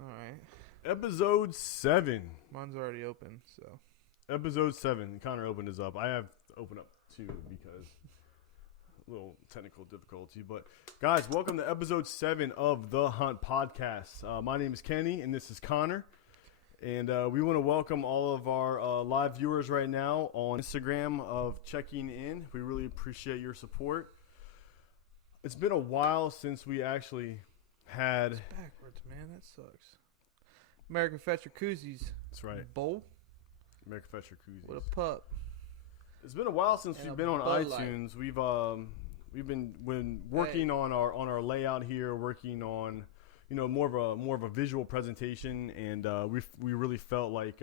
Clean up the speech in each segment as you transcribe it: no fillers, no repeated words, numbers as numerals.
All right. Episode 7. Mine's already open, so. Episode 7. Connor opened his up. I have to open up too because a little technical difficulty. But guys, welcome to episode 7 of The Hunt Podcast. My name is Kenny and this is Connor. And we want to welcome all of our live viewers right now on Instagram of checking in. We really appreciate your support. It's been a while since we actually had... It's backwards, man. That sucks. American Fetcher Koozies. That's right. Bowl. American Fetcher Koozies. With a pup. It's been a while since we've been on iTunes. Light. We've been working on our layout here, working on more of a visual presentation, and we really felt like,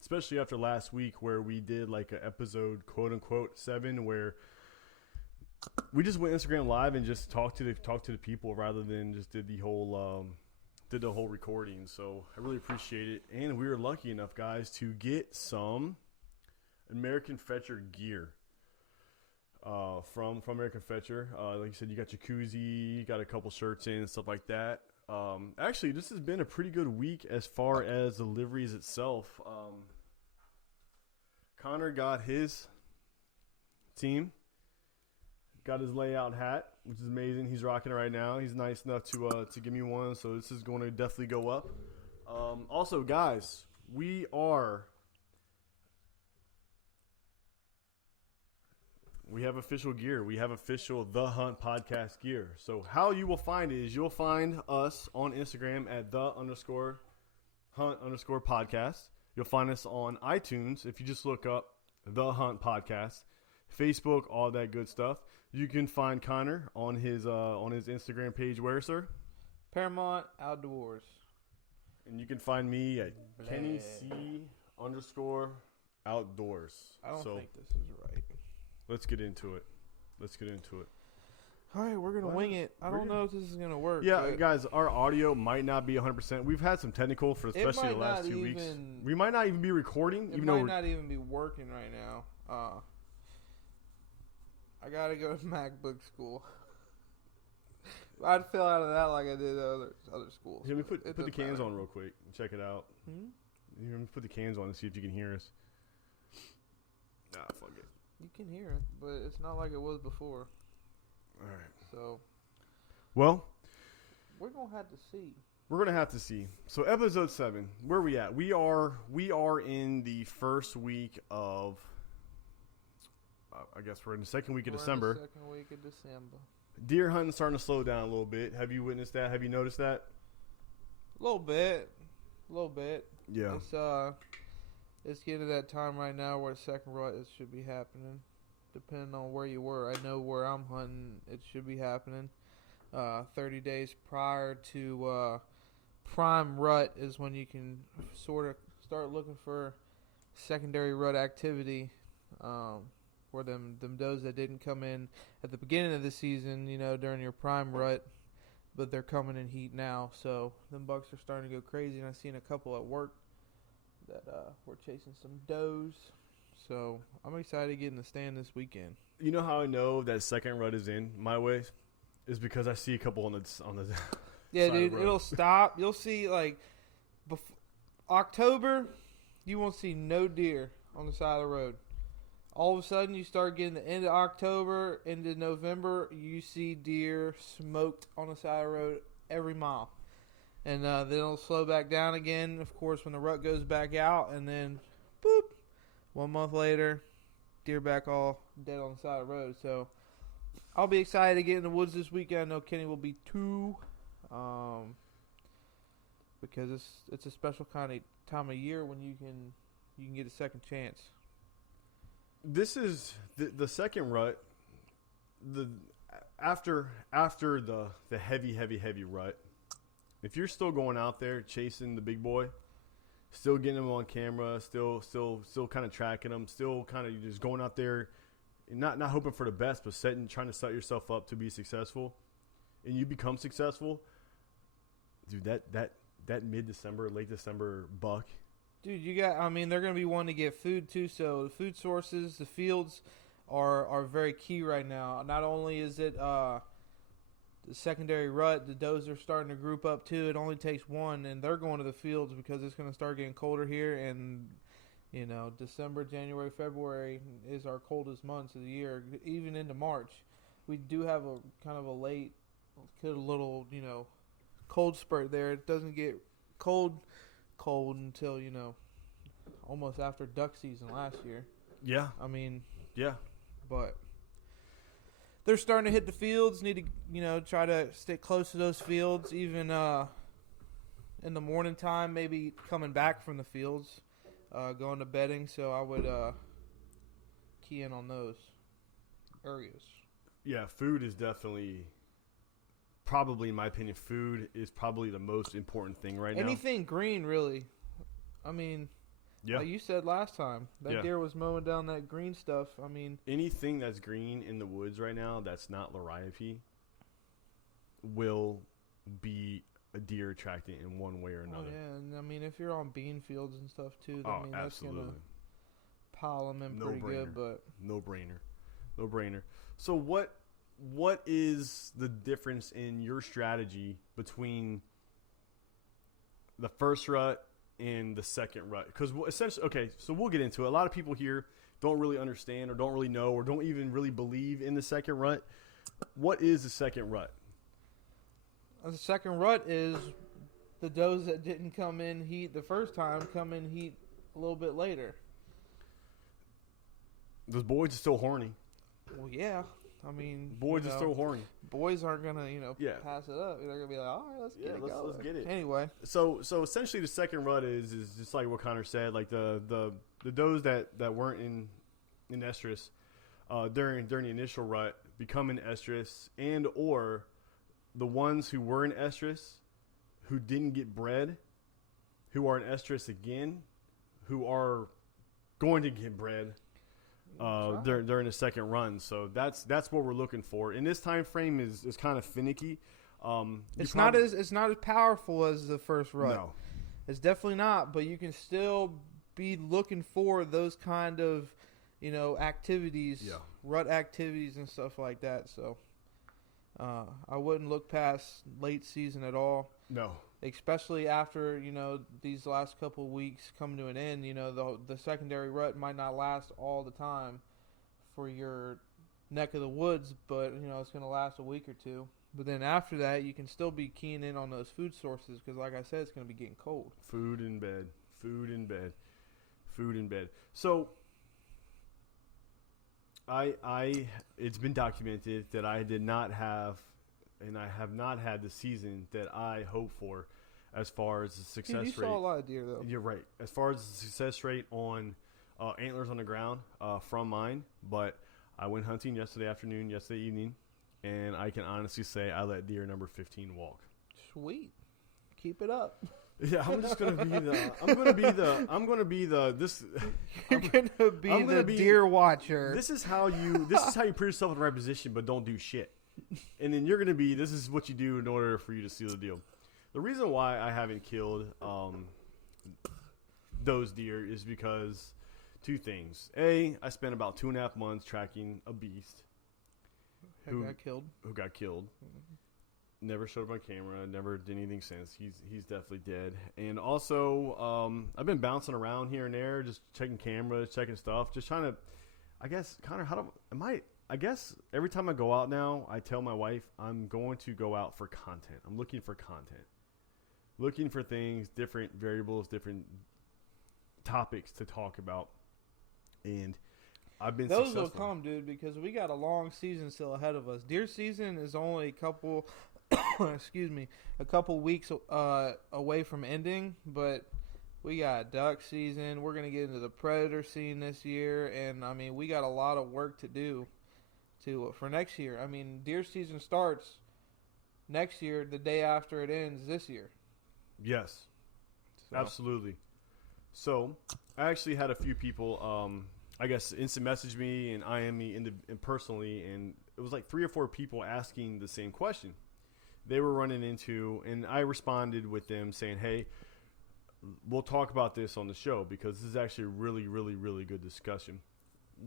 especially after last week where we did like an episode quote unquote 7 where we just went Instagram live and just talked to the people rather than just did the whole recording. So I really appreciate it, and we were lucky enough, guys, to get some American Fetcher gear from American Fetcher. Like you said, you got your koozie, you got a couple shirts in and stuff like that. Actually, this has been a pretty good week as far as deliveries itself. Connor got his team, got his layout hat, which is amazing. He's rocking it right now. He's nice enough to give me one, so this is going to definitely go up. Also, guys, we have official gear. We have official The Hunt Podcast gear. So how you will find it is you'll find us on Instagram at _Hunt_podcast. You'll find us on iTunes if you just look up The Hunt Podcast. Facebook, all that good stuff. You can find Connor on his Instagram page where, sir? Paramount Outdoors. And you can find me at KennyC_Outdoors. I don't think this is right. Let's get into it. All right, we're going to wing it. I don't know if this is going to work. Yeah, guys, our audio might not be 100%. We've had some technical for especially the last 2 weeks. We might not even be recording. It might not even be working right now. I got to go to MacBook school. I'd fill out of that like I did other schools. Let me put the cans on real quick and check it out. Let me put the cans on and see if you can hear us. Fuck it. You can hear it, but it's not like it was before. All right. So, well, we're gonna have to see. We're gonna have to see. So, episode 7, where are we at? We are in the first week of. I guess we're in the second week of December. Second week of December. Deer hunting starting to slow down a little bit. Have you witnessed that? Have you noticed that? A little bit. Yeah. It's getting to that time right now where the second rut should be happening. Depending on where you were. I know where I'm hunting, it should be happening. 30 days prior to prime rut is when you can sort of start looking for secondary rut activity. Where them does that didn't come in at the beginning of the season, during your prime rut, but they're coming in heat now. So them bucks are starting to go crazy, and I've seen a couple at work that we're chasing some does. So I'm excited to get in the stand this weekend. You know how I know that second rut is in my way is because I see a couple on the yeah, dude. It'll stop. You'll see October, you won't see no deer on the side of the road. All of a sudden, you start getting the end of October into November, you see deer smoked on the side of the road every mile. And then it'll slow back down again, of course, when the rut goes back out. And then, boop, 1 month later, deer back all dead on the side of the road. So, I'll be excited to get in the woods this weekend. I know Kenny will be too. Because it's a special kind of time of year when you can get a second chance. This is the second rut. After the heavy rut. If you're still going out there chasing the big boy, still getting him on camera, still kind of tracking him, still kind of just going out there, not hoping for the best, but trying to set yourself up to be successful, and you become successful, dude. That mid-December, late December buck. Dude, they're going to be wanting to get food too. So the food sources, the fields are very key right now. Not only is it the secondary rut, the does are starting to group up too. It only takes one, and they're going to the fields because it's going to start getting colder here. And, December, January, February is our coldest months of the year, even into March. We do have a kind of a late, little, cold spurt there. It doesn't get cold until, almost after duck season last year. Yeah. Yeah. But they're starting to hit the fields. Need to, try to stick close to those fields, even in the morning time, maybe coming back from the fields, going to bedding. So I would key in on those areas. Yeah, food is definitely, probably in my opinion, food is probably the most important thing right now. Anything green, really. Yeah. Like you said last time, that deer was mowing down that green stuff. Anything that's green in the woods right now that's not Liriope will be a deer attractant in one way or another. Oh, yeah. And, if you're on bean fields and stuff, too, that's going to pile them in pretty good. But No brainer. So what is the difference in your strategy between the first rut and the second rut? Because essentially, okay, so we'll get into it. A lot of people here don't really understand or don't really know or don't even really believe in the second rut. What is the second rut? The second rut is the does that didn't come in heat the first time come in heat a little bit later. Those boys are still horny. Well, yeah. Boys are still horny. Boys aren't gonna, pass it up. They're gonna be like, all right, let's get it going. Let's get it. Anyway, so essentially, the second rut is just like what Connor said. Like the does that weren't in estrus during the initial rut become in estrus, and or the ones who were in estrus who didn't get bred, who are in estrus again, who are going to get bred. During the second run, so that's what we're looking for. And this time frame is kind of finicky. It's not as powerful as the first rut. No, it's definitely not. But you can still be looking for those kind of activities, rut activities and stuff like that. So I wouldn't look past late season at all. No. Especially after, these last couple of weeks come to an end, the secondary rut might not last all the time for your neck of the woods, but, it's going to last a week or two. But then after that, you can still be keying in on those food sources because, like I said, it's going to be getting cold. Food in bed. So, it's been documented that I did not have, and I have not had the season that I hope for as far as the success rate. You saw a lot of deer, though. You're right. As far as the success rate on antlers on the ground from mine, but I went hunting yesterday evening, and I can honestly say I let deer number 15 walk. Sweet. Keep it up. Yeah, I'm just gonna be the deer watcher. This is how you put yourself in the right position, but don't do shit. And then you're gonna be. This is what you do in order for you to seal the deal. The reason why I haven't killed those deer is because two things. A, I spent about 2.5 months tracking a beast who got killed. Mm-hmm. Never showed up on camera. Never did anything since. He's definitely dead. And also, I've been bouncing around here and there, just checking cameras, checking stuff, just trying to. I guess, Connor, I guess every time I go out now, I tell my wife I'm going to go out for content. I'm looking for content. Looking for things, different variables, different topics to talk about. And I've been Those successful. will come, dude, because we got a long season still ahead of us. Deer season is only a couple weeks away from ending, but we got duck season. We're going to get into the predator scene this year, and, we got a lot of work to do for next year. Deer season starts next year, the day after it ends this year. Yes, absolutely. So, I actually had a few people, I guess, instant message me and IM me personally, and it was like 3 or 4 people asking the same question. They were running into, and I responded with them saying, hey, we'll talk about this on the show because this is actually a really, really, really good discussion.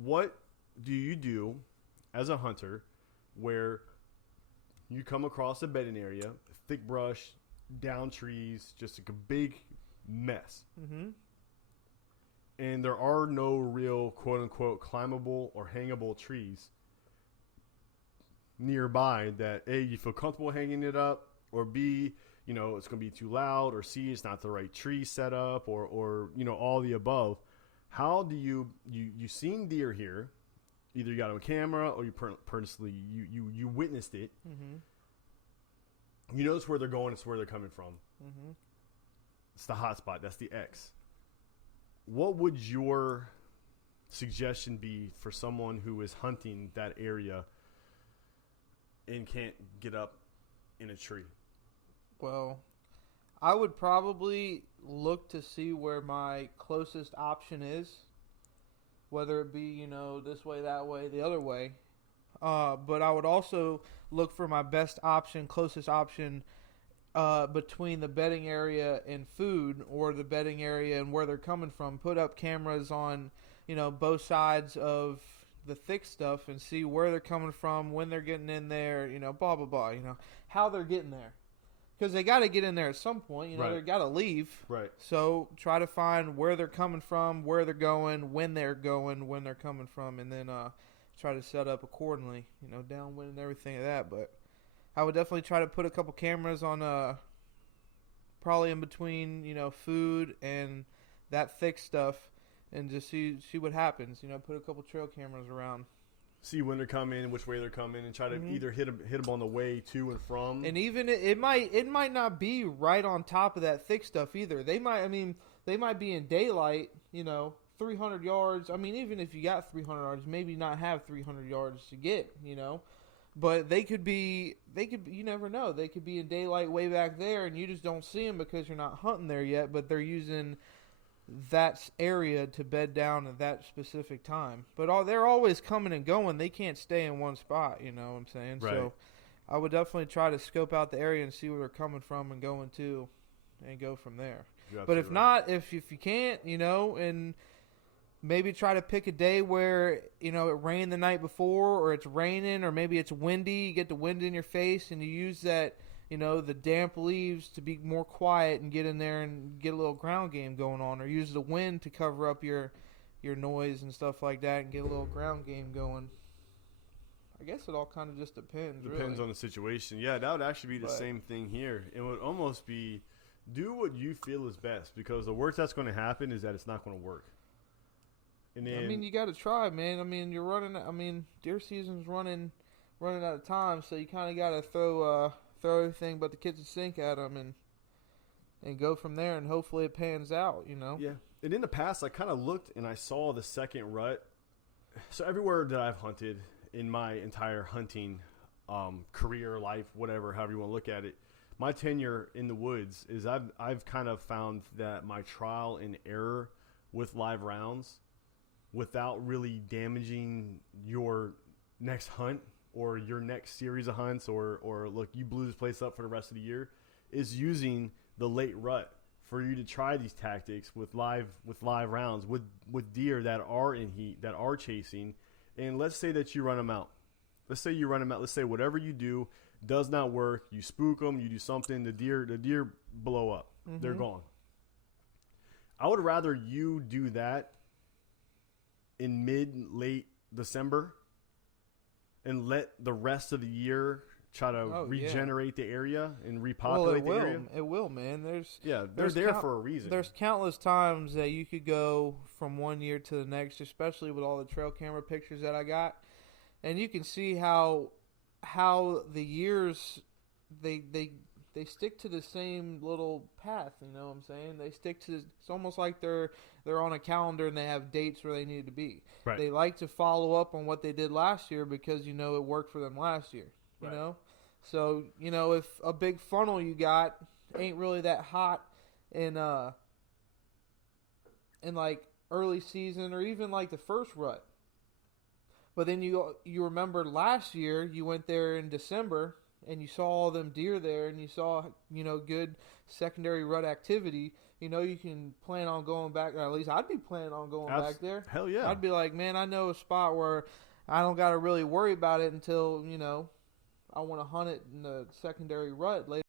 What do you do as a hunter where you come across a bedding area, thick brush, down trees, just like a big mess. Mm-hmm. And there are no real quote-unquote climbable or hangable trees nearby that, A, you feel comfortable hanging it up, or B, you know, it's going to be too loud, or C, it's not the right tree setup, or you know, all the above. How do you seen deer here? Either you got it on camera or you personally you witnessed it. Mm-hmm. You notice where they're going. It's where they're coming from. Mm-hmm. It's the hot spot. That's the X. What would your suggestion be for someone who is hunting that area and can't get up in a tree? Well, I would probably look to see where my closest option is, whether it be, you know, this way, that way, the other way. But I would also look for my best option, closest option between the bedding area and food, or the bedding area and where they're coming from. Put up cameras on, you know, both sides of the thick stuff and see where they're coming from, when they're getting in there, you know, blah, blah, blah, you know, how they're getting there. Because they got to get in there at some point, you know, Right. they got to leave. Right. So try to find where they're coming from, where they're going, when they're coming from, and then try to set up accordingly, you know, downwind and everything of that. But I would definitely try to put a couple cameras on probably in between, you know, food and that thick stuff, and just see what happens. You know, put a couple trail cameras around. See when they're coming, which way they're coming, and try to either hit them on the way to and from. And even it might not be right on top of that thick stuff either. They might be in daylight, you know, 300 yards. I mean, even if you got 300 yards, maybe not have 300 yards to get, you know. But they could be, you never know. They could be in daylight way back there, and you just don't see them because you're not hunting there yet. But they're using that area to bed down at that specific time. But they're always coming and going. They can't stay in one spot, you know what I'm saying? Right. So I would definitely try to scope out the area and see where they're coming from and going to, and go from there. But if not, if you can't, you know, and maybe try to pick a day where, you know, it rained the night before, or it's raining, or maybe it's windy. You get the wind in your face, and you use that, you know, the damp leaves to be more quiet and get in there and get a little ground game going on, or use the wind to cover up your noise and stuff like that and get a little ground game going. I guess it all kind of just depends. Depends on the situation. Yeah, that would actually be the same thing here. It would almost be do what you feel is best, because the worst that's going to happen is that it's not going to work. And then, I mean, you got to try, man. I mean, you're running. I mean, deer season's running out of time, so you kind of got to throw everything but the kitchen sink at them and go from there, and hopefully it pans out, you know? Yeah. And in the past, I kind of looked and I saw the second rut. So everywhere that I've hunted in my entire hunting career, life, whatever, however you want to look at it, my tenure in the woods is I've kind of found that my trial and error with live rounds, without really damaging your next hunt or your next series of hunts, or look, you blew this place up for the rest of the year, is using the late rut for you to try these tactics with live rounds with deer that are in heat, that are chasing. And let's say that you run them out. Let's say whatever you do does not work. You spook them, you do something, the deer blow up. Mm-hmm. They're gone. I would rather you do that in late December and let the rest of the year try to regenerate the area and repopulate the area. It will, man. They're there for a reason. There's countless times that you could go from one year to the next, especially with all the trail camera pictures that I got, and you can see how the years they stick to the same little path. You know what I'm saying? They stick to. It's almost like they're on a calendar and they have dates where they need to be. Right. They like to follow up on what they did last year because, you know, it worked for them last year. You know, so, you know, if a big funnel you got ain't really that hot in like early season or even like the first rut, but then you remember last year you went there in December and you saw all them deer there and you saw, you know, good secondary rut activity, you know, you can plan on going back, or at least I'd be planning on going back there. Hell yeah. I'd be like, man, I know a spot where I don't got to really worry about it until, you know, I want to hunt it in the secondary rut later